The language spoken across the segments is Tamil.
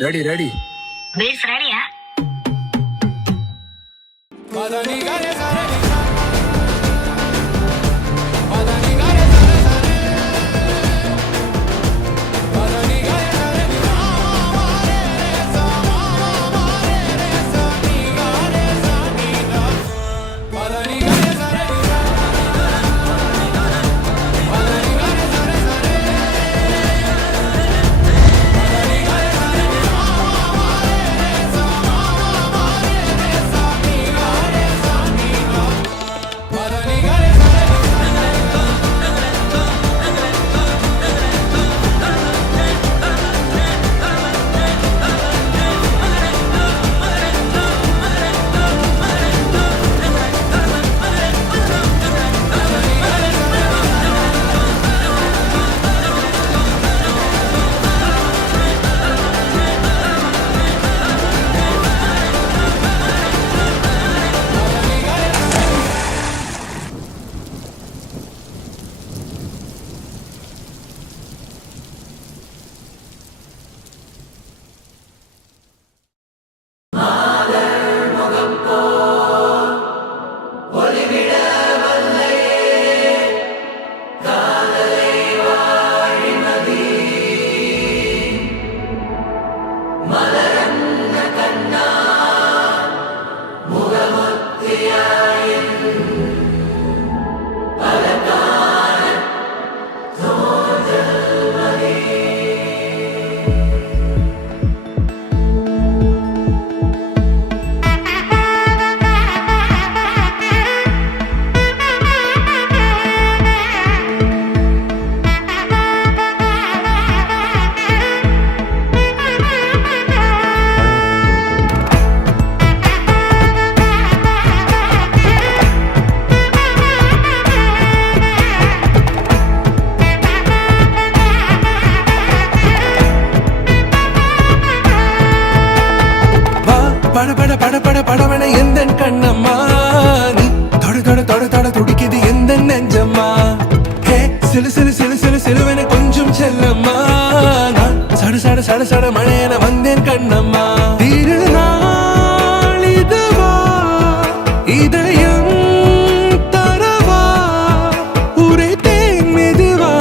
ரெடி ரெடி பேஸ் ரெடியா? படவன எந்த கண்ணம்மா நீ தொட தொட தொட தொட துடிக்குது எந்த நெஞ்சம்மா ஹே சிலு சிலு சிலு சிலு சிலுவன கொஞ்சம் செல்லம்மா நான் சட சட சட சட மழையன வந்தேன் கண்ணம்மா திருநாள் இதுவா இதயம் தரவா ஊரே தேன் மெதுவா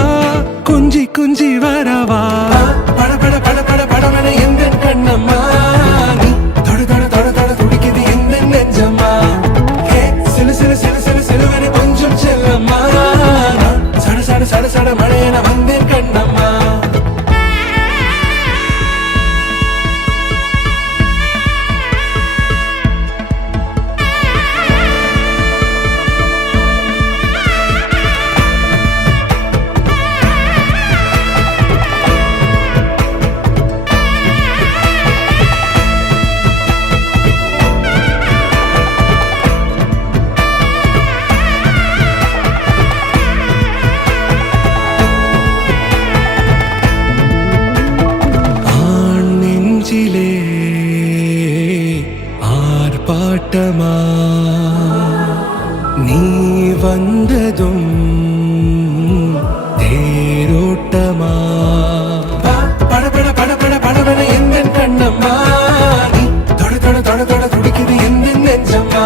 குஞ்சி குஞ்சி வரவா பட பட பட பட படவன எந்த கண்ணம்மா சட சட மழையன வந்தேன் கண்ணம்மா ஆர்ப்பாட்டமா நீ வந்ததும் தேரோட்டமா பட பட பட பட படவன எந்த கண்ணம்மா நீ தொட தொட தொட தொட துடிக்குது எந்த நெஞ்சம்மா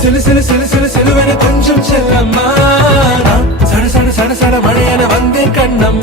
சிலு சிலு சிலு சிலு சிலுவன கொஞ்சம் செல்லம்மா சட சட சட சட மழையன வந்தேன் கண்ணம்மா